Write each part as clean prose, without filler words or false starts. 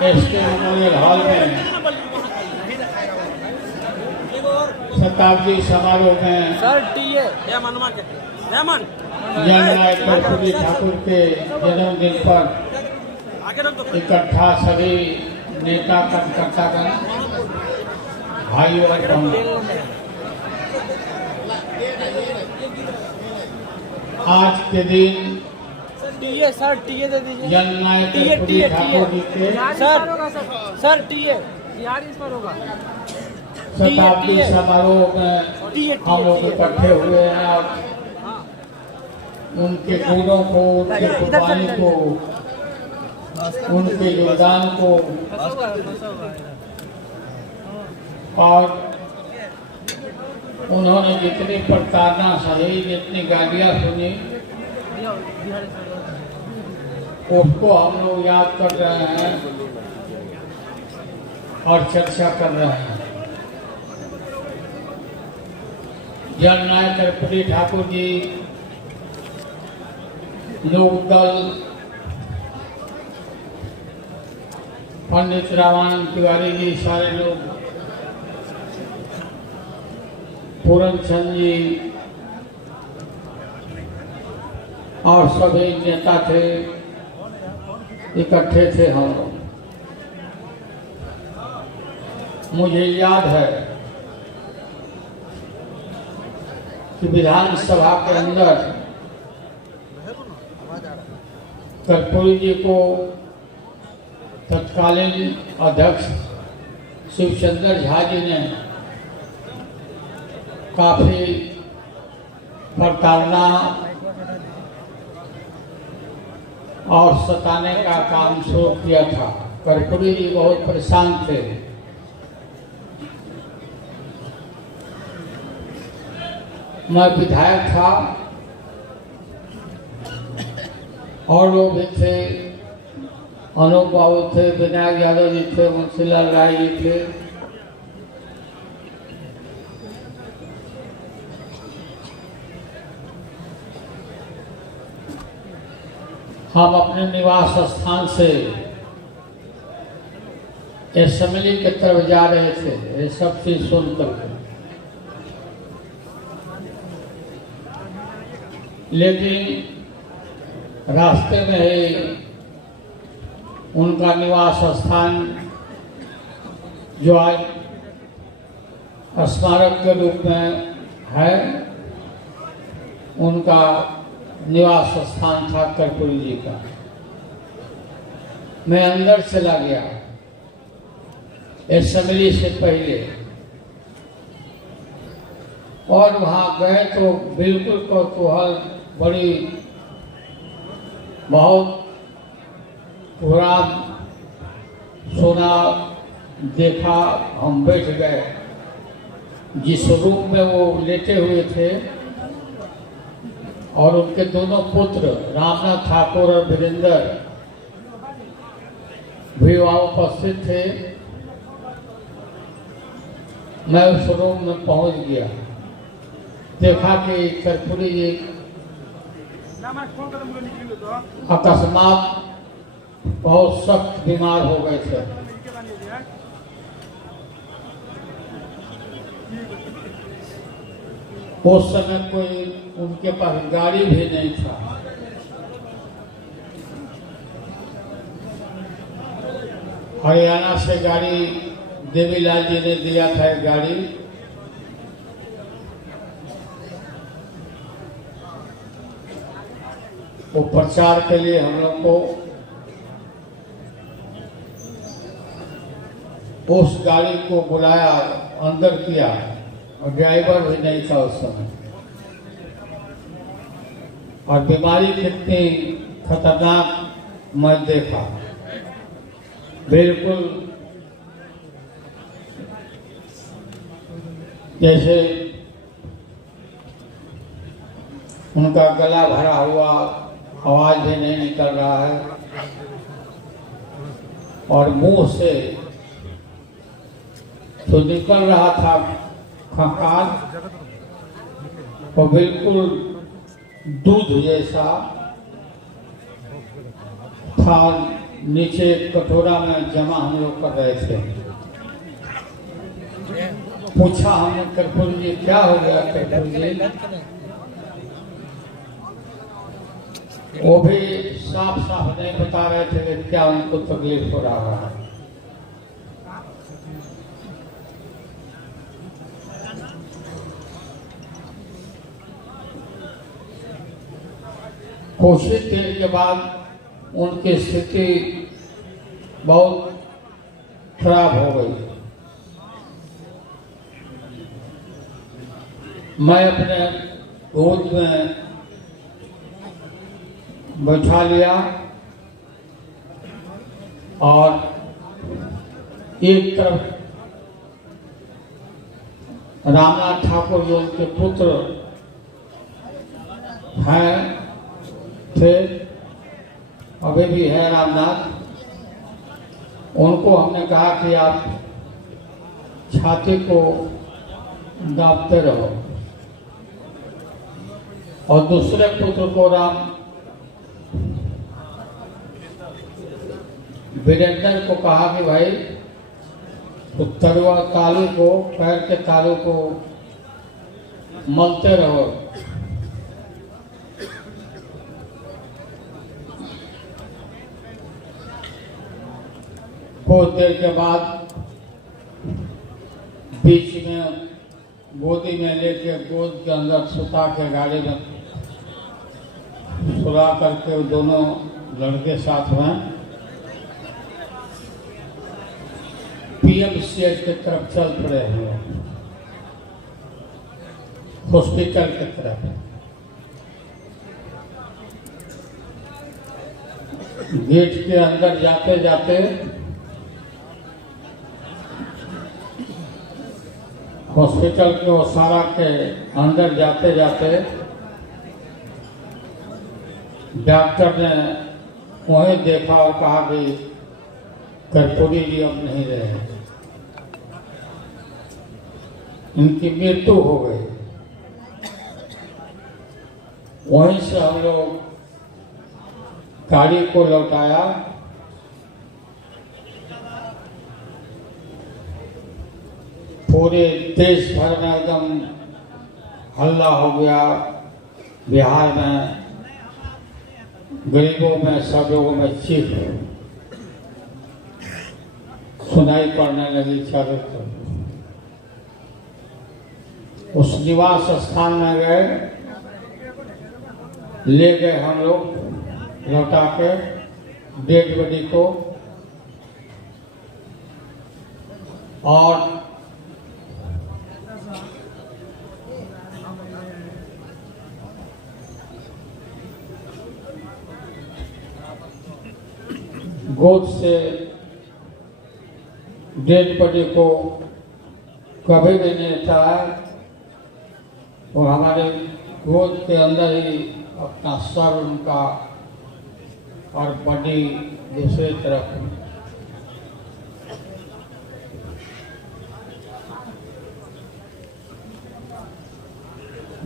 SK memorial hall में शताब्दी समारोह में जननायक कर्पूरी ठाकुर के जन्मदिन पर इकट्ठा सभी नेता कार्यकर्तागण, भाइयों और बहनों, आज के दिन सर टीए दे दीजिए। जननायक कर्पूरी ठाकुर जी के सर टीए यार इस पर होगा शताब्दी समारोह में हम लोग इकट्ठे हुए हैं और उनके गुणों को, उनके कुर्बानी को, उनके योगदान को और उन्होंने जितनी प्रताड़ना सही, जितनी गालियां सुनी, उसको हम लोग याद कर रहे हैं और चर्चा कर रहे हैं। जननायक कर्पूरी ठाकुर जी लोकदल, पंडित रामानंद तिवारी जी, सारे लोग, पूरनचंद जी और सभी नेता थे, इकट्ठे थे हम लोग। मुझे याद है कि विधानसभा के अंदर कर्पूरी जी को तत्कालीन अध्यक्ष शिवचंद्र झा जी ने काफी प्रताड़ना और सताने का काम शुरू किया था। कर्पूरी जी बहुत परेशान थे। मैं विधायक था और लोग भी थे, अनूप बाबू थे, विनायक यादव जी थे, मुंशीलाल राय जी थे। हम अपने निवास स्थान से असेंबली की तरफ जा रहे थे, ये सब चीज सुनकर, लेकिन रास्ते में ही उनका निवास स्थान जो आज स्मारक के रूप में है, उनका निवास स्थान था कर्पूरी जी का। मैं अंदर चला गया असेंबली से पहले और वहां गए तो बिल्कुल कौतूहल, बड़ी बहुत पूरा सुना, देखा। हम बैठ गए जिस रूम में वो लेटे हुए थे, और उनके दोनों पुत्र रामनाथ ठाकुर और वीरेंद्र भी वहां उपस्थित थे। मैं उस रूम में पहुंच गया, देखा कि कर्पूरी जी अकस्मात बहुत सख्त बीमार हो गए थे। उस समय कोई उनके पास गाड़ी भी नहीं था। हरियाणा से गाड़ी देवीलाल जी ने दिया था, एक गाड़ी। वो प्रचार के लिए हम लोग को उस गाड़ी को बुलाया, अंदर किया, और ड्राइवर भी नहीं था उस समय। और बीमारी कितनी खतरनाक मैं देखा, बिल्कुल जैसे उनका गला भरा हुआ, आवाज भी नहीं निकल रहा है, और मुंह से तो निकल रहा था खंगाल, और बिल्कुल दूध जैसा था। नीचे एक कटोरा में जमा हम लोग कर रहे थे। पूछा हमने कर्पूरी जी क्या हो गया कर्पूरी जी, वो भी साफ साफ नहीं बता रहे थे कि क्या उनको तकलीफ हो रहा है। कुछ ही देर के बाद उनकी स्थिति बहुत खराब हो गई। मैं अपने गोद में बैठा लिया और एक तरफ रामनाथ ठाकुर जो उनके पुत्र हैं थे, अभी भी है रामनाथ, उनको हमने कहा कि आप छाती को दाबते रहो, और दूसरे पुत्र को राम वीरेंद्र को कहा कि भाई तो तरुआ तालू को, पैर के तालू को मलते रहो। कुछ देर के बाद बीच में गोदी में लेके गोद के अंदर सुता के गाड़ी में सुला करके वो दोनों लड़के साथ में पीएमसीएच की तरफ चल पड़े हैं, हॉस्पिटल की तरफ। गेट के अंदर जाते जाते हॉस्पिटल के ओसारा के अंदर जाते जाते डॉक्टर ने वहीं देखा और कहा कि कर्पूरी जी अब नहीं रहे, इनकी मृत्यु हो गई। वहीं से हम लोग गाड़ी को लौटाया, पूरे देश भर में एकदम हल्ला हो गया। बिहार में गरीबों में, सब लोगों में चीख सुनाई पड़ने लगी चारों तरफ। उस निवास स्थान में गए, ले गए हम लोग लौटा के डेड बॉडी को, और गोद से डेड बॉडी को कभी भी नहीं हटाया, और हमारे गोद के अंदर ही अपना सर उनका और बॉडी दूसरी तरफ।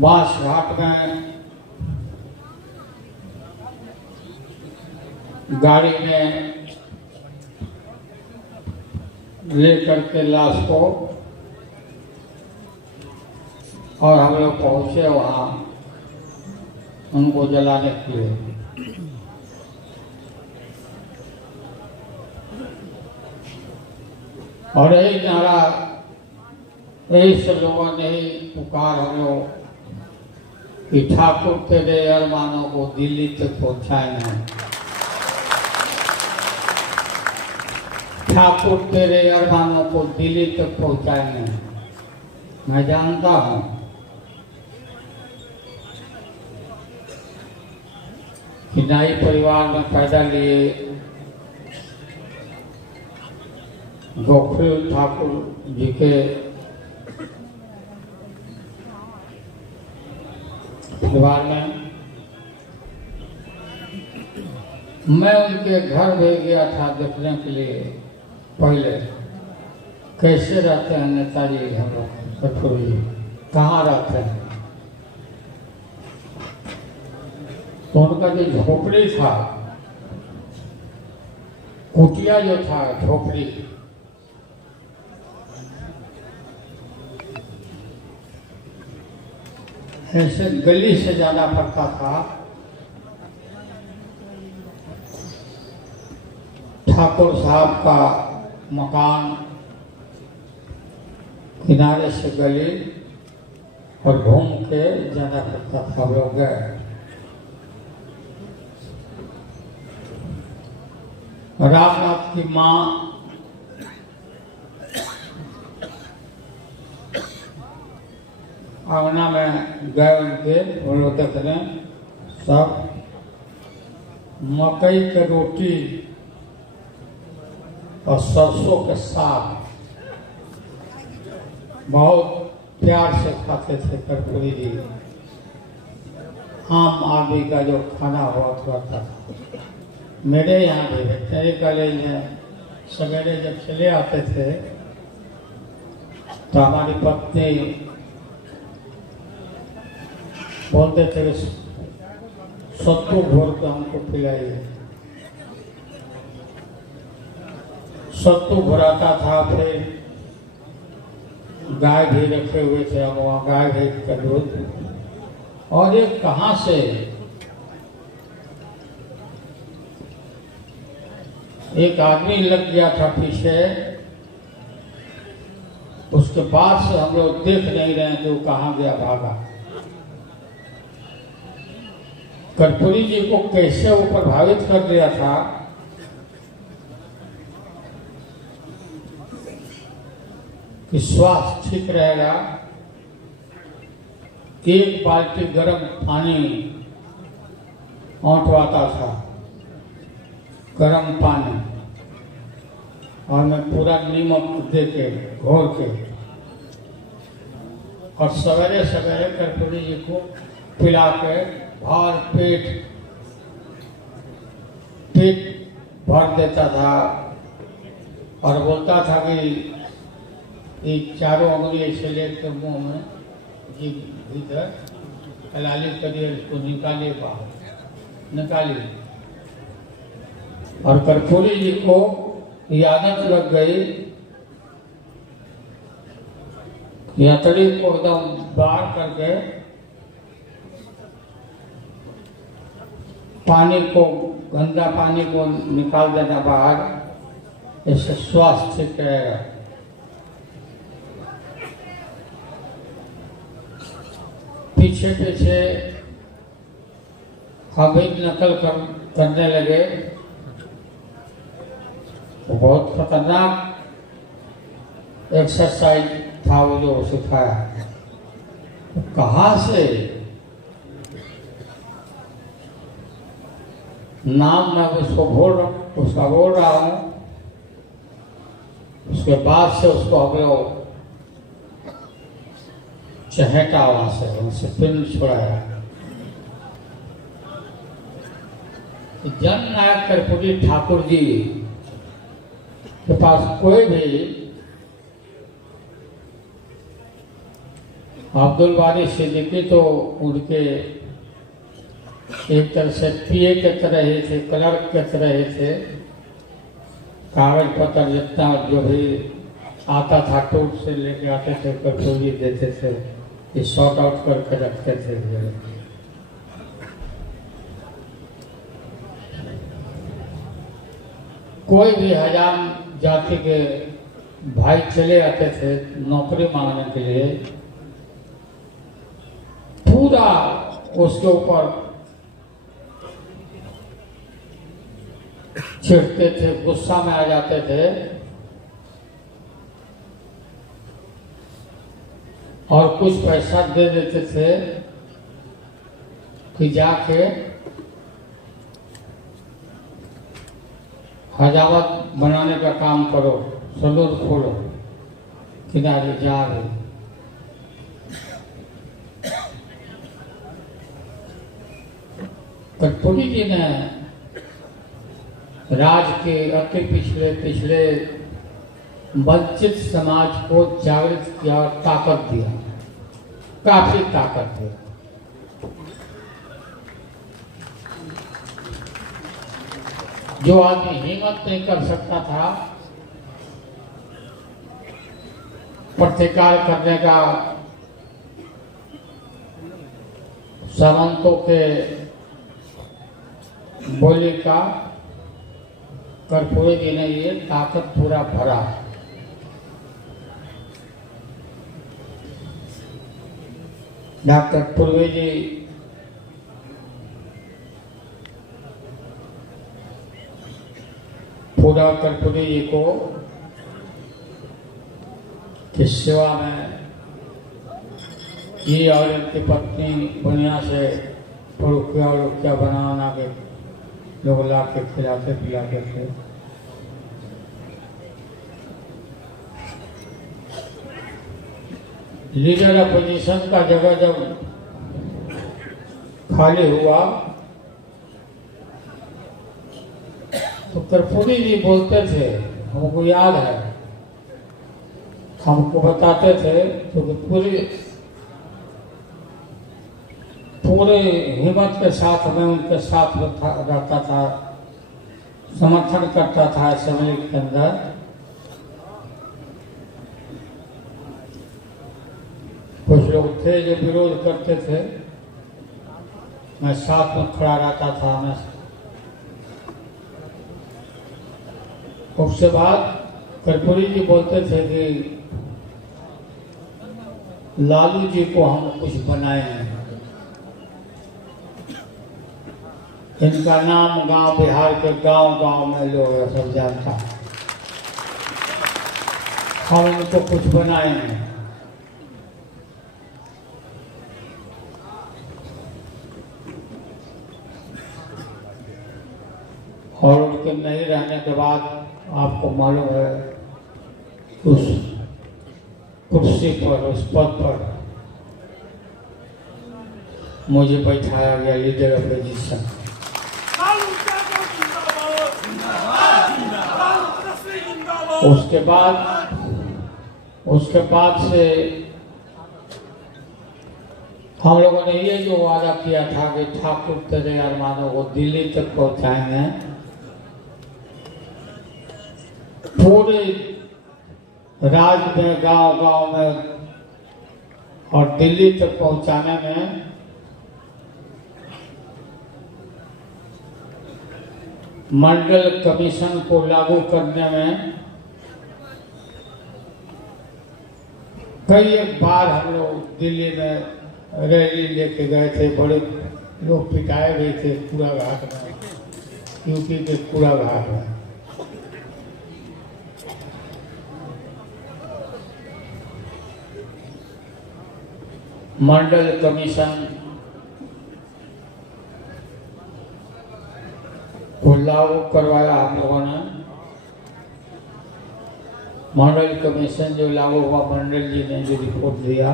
बांस घाट में गाड़ी में लेकर के लाश को, और हम लोग पहुंचे वहां उनको जलाने के लिए। और यही नारा, यही सब लोगों ने ही पुकार हम लोग कि ठाकुर तेरे अरमानों को दिल्ली तक पहुंचाए नहीं, ठाकुर तेरे अरमानों को दिल्ली तक पहुंचाए नहीं। मैं जानता हूं कि नाई परिवार में पैदा लिए गोखले ठाकुर जी के परिवार में मैं उनके घर भी गया था देखने के लिए। पहले कैसे रहते हैं नेताजी हम लोग, कर्पूरी जी कहाँ रहते हैं, तो उनका जो झोपड़ी था कुटिया जो था, झोपड़ी, ऐसे गली से जाना पड़ता था। ठाकुर साहब का मकान किनारे से गली और घूम के जाना पड़ता था। लोग गए, रामनाथ की माँ आंगना में गए, उनके उन लोग देखने सब मकई की रोटी और सरसों के साग बहुत प्यार से खाते थे कर्पूरी जी। आम आदमी का जो खाना हुआ करता था। मेरे यहाँ भी वेटनरी कॉलेज में सवेरे जब चले आते थे तो हमारी पत्नी बोलते थे सत्तू घोर के हमको पिलाइए। सत्तू घोराता था, फिर गाय भी रखे हुए थे, हम वहाँ गाय भैंस का दूध। और ये कहाँ से एक आदमी लग गया था पीछे, उसके बाद से हम लोग देख नहीं रहे कि वो कहाँ गया, भागा। कर्पूरी जी को कैसे वो प्रभावित कर दिया था कि स्वास्थ्य ठीक रहेगा, एक बाल्टी गर्म पानी औंठवाता था, गर्म पानी, और मैं पूरा नीमक दे के घोर के, और सवेरे सवेरे कर्पूरी जी को पिला के भर पेट भर देता था। और बोलता था कि ये चारों उंगली से लेकर मुंह में जी भीतर कलाली करिए, इसको निकालिए बाहर, निकालिए। और कर्पूरी जी को ये आदत लग गई, यात्री को एकदम बाहर करके पानी को, गंदा पानी को निकाल देना बाहर, इससे स्वास्थ्य ठीक रहेगा। पीछे पीछे हम भी नकल करने लगे। बहुत खतरनाक एक्सरसाइज था वो जो सिखाया। कहाँ से नाम मैं उसका बोल रहा हूँ, उसके बाद से उसको हम लोग चहेटा वहां से उनसे पिंड छुड़ाया। जन नायक कर्पूरी ठाकुर जी के पास कोई भी अब्दुल बारी सिद्दीकी तो उनके एक तरह से पीए के तरह ही थे, क्लर्क के तरह ही थे। कागज पत्र जितना जो भी आता था टूट से लेके आते थे, कर्पूरी देते थे, ये सॉर्ट आउट करके रखते थे। कोई भी हजाम जाति के भाई चले आते थे नौकरी मांगने के लिए, पूरा उसके ऊपर चिढ़ते थे, गुस्सा में आ जाते थे, और कुछ पैसा दे देते थे कि जाके हजामत बनाने का काम करो, सलून खोलो, किनारे जा रहे। कर्पूरी जी ने राज के अति पिछले वंचित समाज को जागृत किया और ताकत दिया, काफी ताकत दिया। जो आदमी हिम्मत नहीं कर सकता था प्रतिकार करने का सामंतों के बोली का, कर्पूरी जी ने ये ताकत पूरा भरा। डॉक्टर पूर्वी जी पूरा कर्पूरी जी को की सेवा में ये और इनकी पत्नी दुनिया से रुकिया बना के लोग ला के खिलाते पिलाते थे। लीडर अपोजिशन का जगह जब खाली हुआ तो कर्पूरी जी बोलते थे, हमको याद है, हमको बताते थे, तो पूरे हिम्मत के साथ में उनके साथ रहता था, समर्थन करता था असेंबली के अंदर। कुछ लोग थे जो विरोध करते थे, मैं साथ में खड़ा रहता था। मैं उसके बाद कर्पूरी जी बोलते थे कि लालू जी को हम कुछ बनाए हैं, इनका नाम गांव बिहार के गांव में लोग सब जानता, हम इनको कुछ बनाए हैं। और उनके नहीं रहने के बाद आपको मालूम है उस कुर्सी पर, उस पद पर मुझे बैठाया गया लीडर अपोजिशन। उसके बाद से हम लोगों ने ये जो वादा किया था कि ठाकुर तेरे अरमानों को दिल्ली तक पहुंचाएंगे, पूरे राज्य में गांव में और दिल्ली तक पहुंचाने में मंडल कमीशन को लागू करने में कई एक बार हम लोग दिल्ली में रैली लेके गए थे, बड़े लोग पिटाए गए थे कूड़ा घाट में, यूपी के कूड़ा घाट में। मंडल कमीशन को लागू करवाया हम लोगों ने। मंडल कमीशन जो लागू हुआ, मंडल जी ने जो रिपोर्ट दिया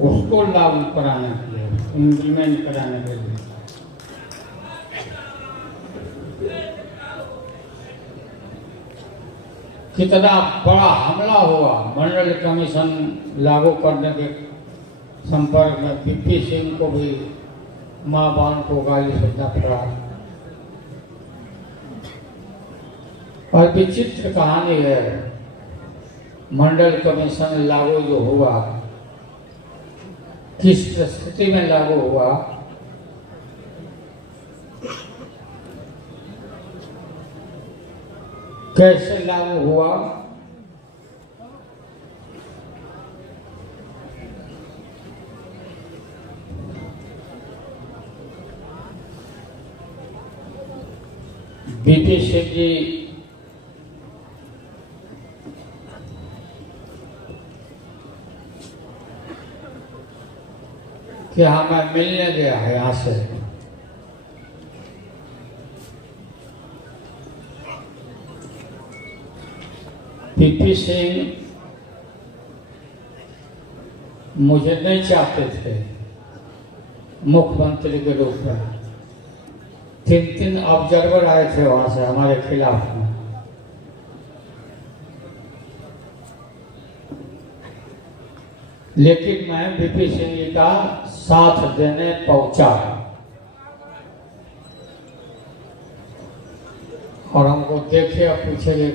उसको लागू कराने के लिए, इम्प्लीमेंट कराने के लिए कितना बड़ा हमला हुआ। मंडल कमीशन लागू करने के संपर्क में पीपी सिंह को भी मां बहन को गाली सुनना पड़ा। और विचित्र कहानी है, मंडल कमीशन लागू जो हुआ, किस स्थिति में लागू हुआ, कैसे लागू हुआ, बीपी सिंह जी कि हमें मिलने गया है यहाँ से, पीपी सिंह मुझे नहीं चाहते थे मुख्यमंत्री के रूप में। 3 ऑब्जर्वर आए थे वहां से हमारे खिलाफ में। लेकिन मैं बीपी सिंह जी का साथ देने पहुंचा और हमको देखे और पूछे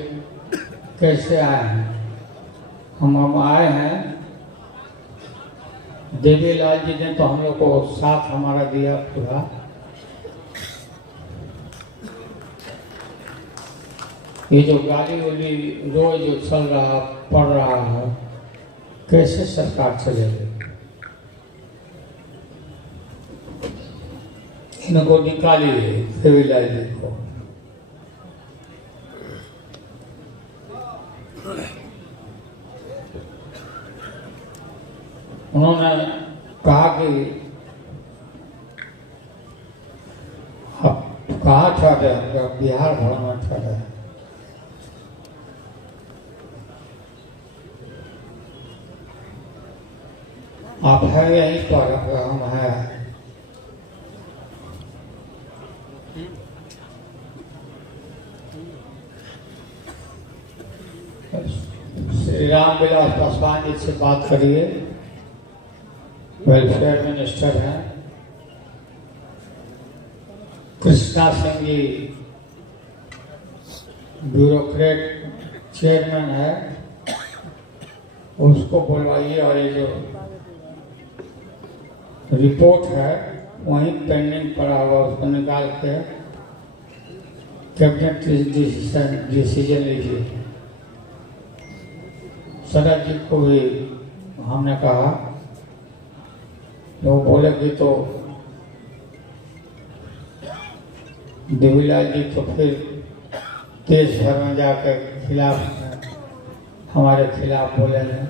कैसे आए हैं। हम आए हैं, देवीलाल जी ने तो हम लोग को साथ हमारा दिया पूरा। ये जो गाली वाली रोज जो चल रहा पड़ रहा है, कैसे सरकार चलेगी? इनको निकालिए देवीलाल जी को। उन्होंने कहा कि आप कहाँ ठहरे? बिहार भर में ठहरे। आप है यहीं पर? हम है। श्री राम विलास पासवान जी से बात करिए, वेलफेयर मिनिस्टर हैं। कृष्णा सिंह जी ब्यूरोक्रेट चेयरमैन है, उसको बुलवाइए। और ये जो रिपोर्ट है वहीं पेंडिंग पड़ा हुआ, उसको निकाल के कैबिनेट डिसीजन लीजिए। शरद जी को भी हमने कहा, वो बोलेगी तो देवीलाल जी तो फिर देश भर में जाकर खिलाफ, हमारे खिलाफ बोलेंगे।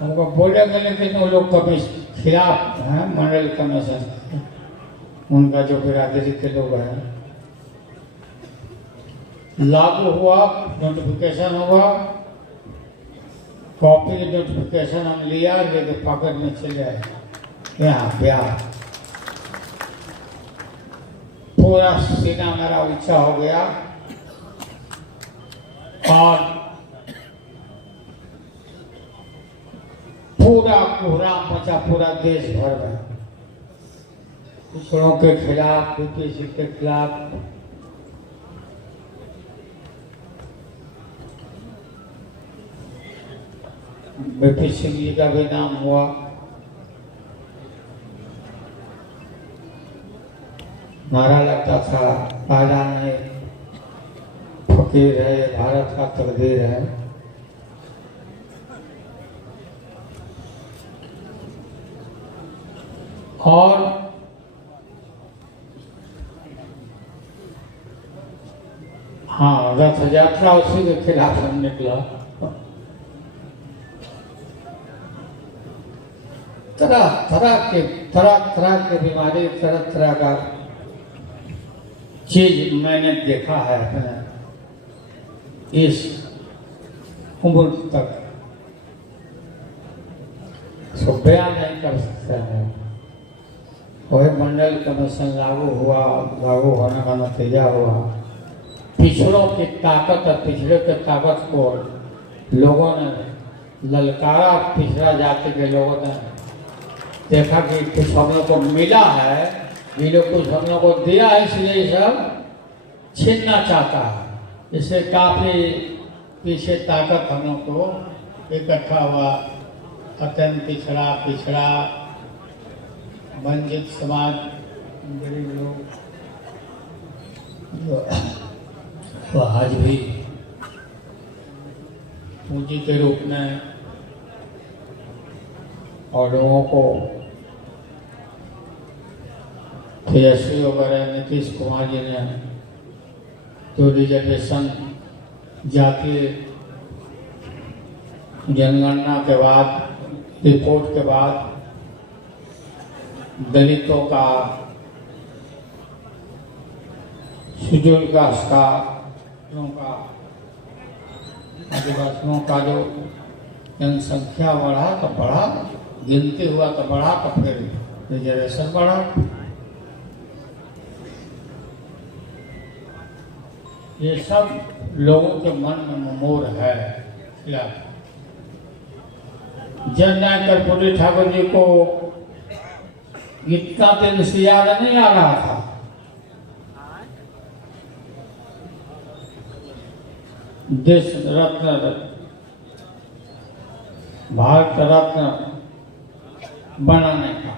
हमको बोलेंगे, लेकिन वो लोग कभी खिलाफ हैं मंडल कमीशन, उनका जो बिरादरी के लोग हैं। लागू हुआ, नोटिफिकेशन हुआ, कॉपी नोटिफिकेशन हम लिया, लेके पॉकेट में चले आए यहाँ बिहार। पूरा सीना मेरा ऊंचा हो गया और पूरा कोहराम मचा पूरा देश भर में, पिछड़ों के खिलाफ, बीपीसी के खिलाफ। बीपी सिंह जी का भी नाम हुआ। नारा लगता था, राजा ने फकीर है, भारत का तकदीर है। और हाँ, रथ यात्रा उसी के खिलाफ हम निकला। तरह की बीमारी, तरह तरह का चीज मैंने देखा है इस उम्र तक, इसको बयान नहीं कर सकते हैं। वही मंडल कमीशन लागू हुआ, लागू होने का नतीजा हुआ पिछड़ों की ताकत और पिछड़े के ताकत को लोगों ने ललकारा। पिछड़ा जाति के लोगों ने देखा कि कुछ हम लोग को मिला है, ये लोग कुछ हम लोग को दिया है, इसलिए सब छीनना चाहता है। इससे काफी पीछे ताकत हम लोग को इकट्ठा हुआ। अत्यंत पिछड़ा वंचित समाज, गरीब लोग तो आज भी पूंजी के रूप में और लोगों को तेजस्वी वगैरह नीतीश कुमार जी ने जो रिजर्वेशन जातीय जनगणना के बाद, रिपोर्ट के बाद दलितों का, शेड्यूल कास्ट का, आदिवासियों का जो जनसंख्या बढ़ा तो बढ़ा, गिनती हुआ तो बढ़ा, तो फिर रिजर्वेशन बढ़ा। ये सब लोगों के मन में मोर है। जननायक कर्पूरी ठाकुर जी को इतना दिन से याद नहीं आ रहा था। देश रत्न, भारत रत्न बनाने का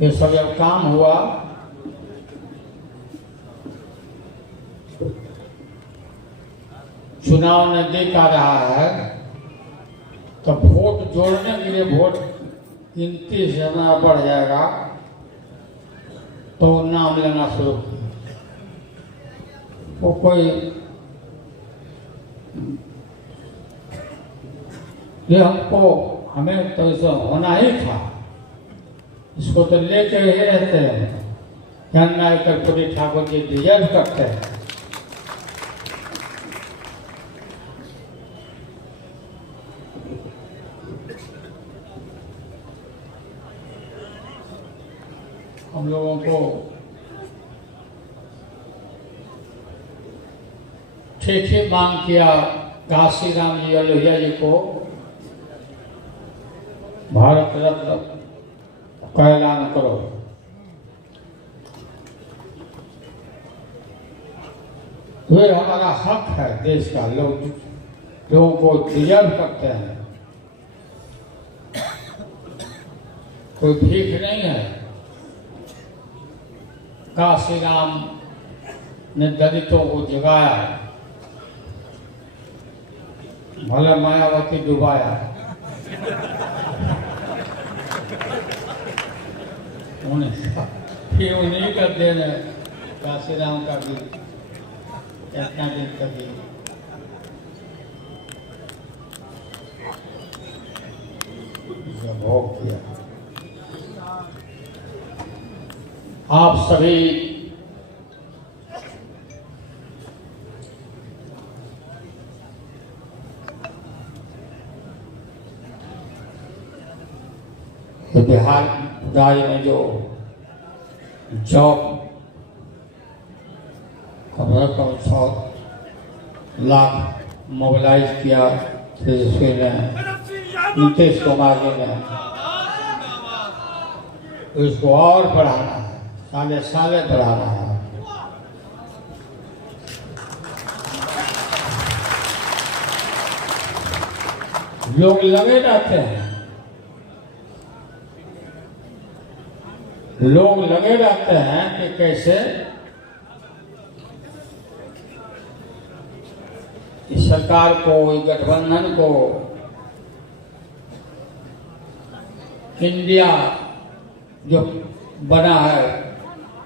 ये सब जब काम हुआ चुनाव नजदीक आ रहा है तो वोट जोड़ने के लिए वोट गिनती से हमारा बढ़ जाएगा तो नाम लेना शुरू किया। वो कोई ये हमको हमें तो इसे होना ही था, इसको तो लेके ही रहते हैं। जननायक कर्पूरी ठाकुर जी डिजर्व करते हैं। हम लोगों को ठीक ही मांग किया काशी राम जी और लोहिया जी को भारत रत्न का ऐलान करो। ये हमारा हक है, देश का लोगों को डिजर्व करते हैं, कोई भीख नहीं है। काशी राम ने दलितों को जगाया, भले मायावती डुबाया, फिर उन्हीं का देन है काशी राम का भी इतना दिन कभी भोग किया। आप सभी बिहार राज्य में जो जॉब कम 100 लाख मोबिलाइज किया तेजस्वी ने, नीतीश कुमार जी ने, इसको और बढ़ाना है, साले साले बढ़ाना है। लोग लगे रहते हैं, लोग लगे रहते हैं कि कैसे इस सरकार को, इस गठबंधन को, इंडिया जो बना है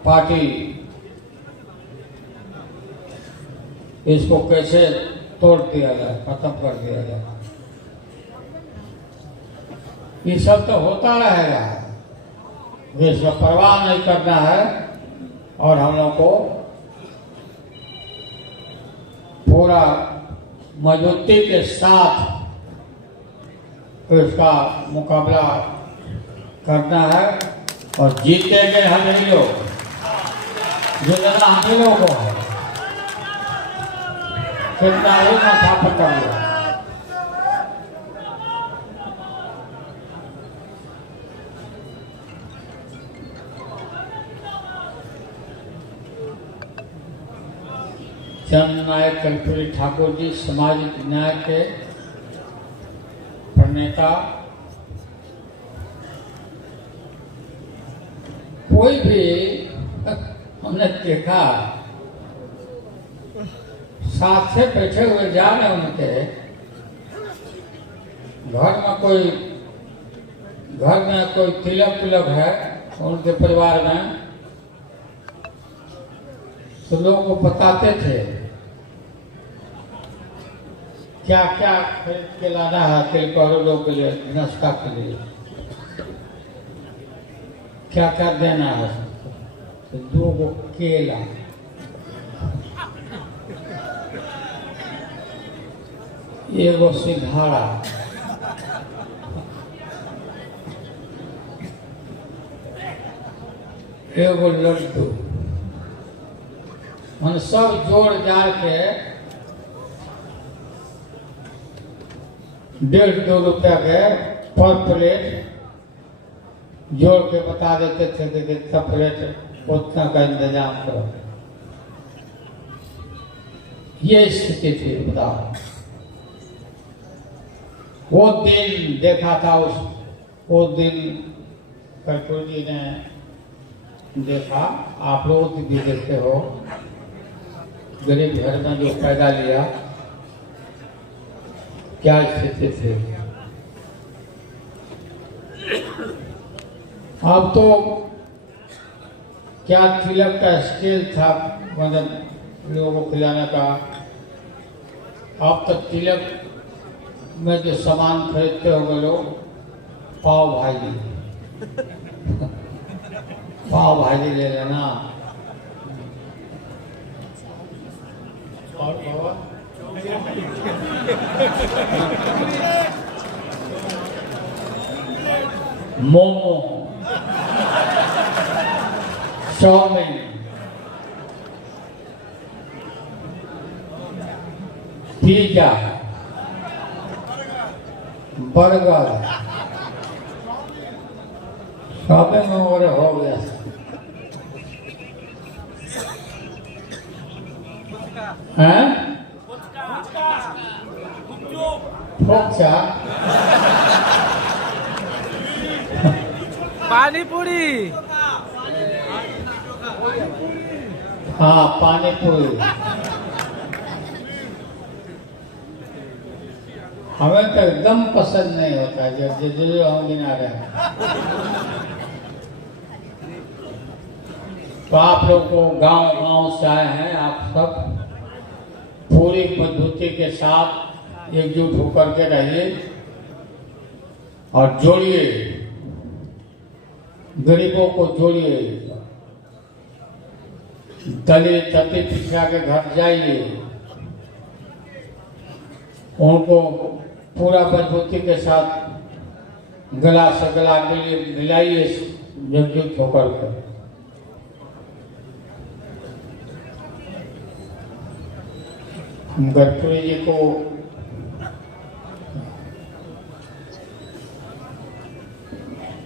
पार्टी, इसको कैसे तोड़ दिया जाए, खत्म कर दिया जाए। ये सब तो होता रहेगा, देश का परवाह नहीं करना है और हम लोग को पूरा मजबूती के साथ इसका मुकाबला करना है और जीतेंगे हम ही लोग, जितना हम ही लोग को है, कितना ही माथा पकड़ लो। जननायक कर्पूरी ठाकुर जी सामाजिक न्याय के प्रणेता, कोई भी हमने देखा साथ से बैठे हुए जा रहे उनके घर में कोई तिलक है उनके परिवार में, तो लोगों को बताते थे क्या क्या खरीद के लाना है तिल करोड़ों के लिए, नाश्ता के लिए क्या क्या देना है। तो 2 गो केला, एगो सिंघाड़ा, एगो लड्डू, मन सब जोड़ जाड़ के 1.5-2 रुपया के पर प्लेट जोड़ के बता देते थे कि कितना प्लेट उतना का इंतजाम करो। ये स्थिति थी। बताओ, वो दिन देखा था, वो दिन कर्पूरी जी ने देखा, आप लोग भी देखते हो। गरीब घर में जो पैदा लिया, क्या स्थिति थी। अब तो क्या तिलक का स्केल था, मतलब लोगों को खिलाने का। अब तक तिलक में जो सामान खरीदते होंगे लोग, पाव भाजी पाव भाजी ले लेना। और बाबा momo, chowmein, pizza, burger, shopping वगैरह हो गया। हैं? फोक्सा, पानी पूरी। हाँ, पानी पूरी। हमें तो एकदम पसंद नहीं होता, जो हम गिना रहे हैं। तो आप लोग को गांव से आए हैं, आप सब पूरी मजबूती के साथ एकजुट होकर के रहिए और जोड़िए, गरीबों को जोड़िए, दलित अति पिछड़ा के घर जाइए, उनको पूरा मजबूती के साथ गला से गला मिलाइए, एकजुट होकर के। कर्पूरी जी को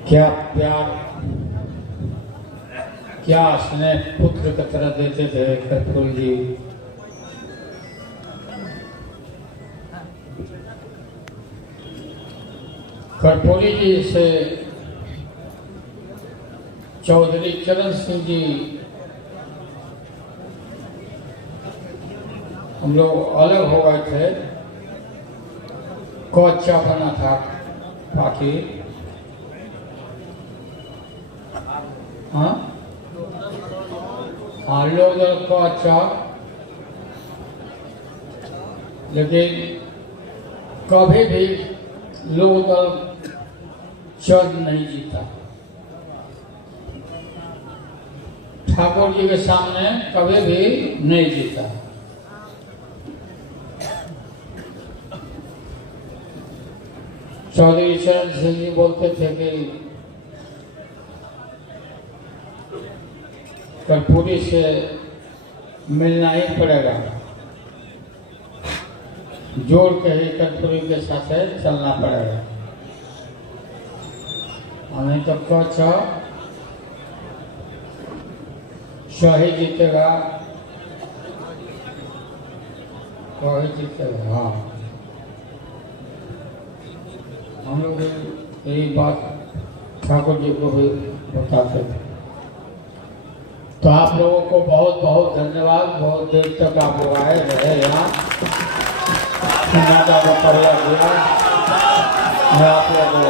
क्या प्यार, क्या स्नेह पुत्र की तरह देते थे कर्पूरी जी। कर्पूरी जी से चौधरी चरण सिंह जी हम लोग अलग हो गए थे। कच्चा बना था पार्टी। हाँ, लोग कच्चा, लेकिन कभी भी लोग दल चढ़ नहीं जीता। ठाकुर जी के सामने कभी भी नहीं जीता। चौधरी चरण सिंह जी बोलते थे कि कर्पूरी से मिलना ही पड़ेगा, जोड़ के ही कर्पूरी के साथ चलना पड़ेगा, और नहीं तो कच्छ सही जीतेगा, वही जीतेगा। हाँ, हम लोग यही बात ठाकुर जी को भी बताते थे। तो आप लोगों को बहुत बहुत धन्यवाद। बहुत देर तक आप लोग आए रहे यहाँ, माता का पहला दिया। मैं आप लोगों को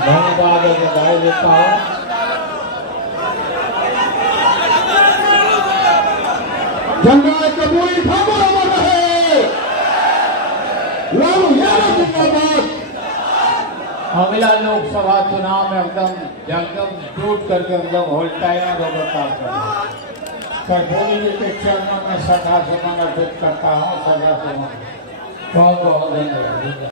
धन्यवाद बधाई देता हूँ। जनरल कपूरी ठाकुर अमर रहे, लालू यादव जिंदाबाद। अगला लोकसभा चुनाव में एकदम टूट करके एकदम होल्टाइना कर्पूरी जी के चरणों में सदा सुमन अर्पित करता हूँ। सदा सुमन। बहुत बहुत धन्यवाद।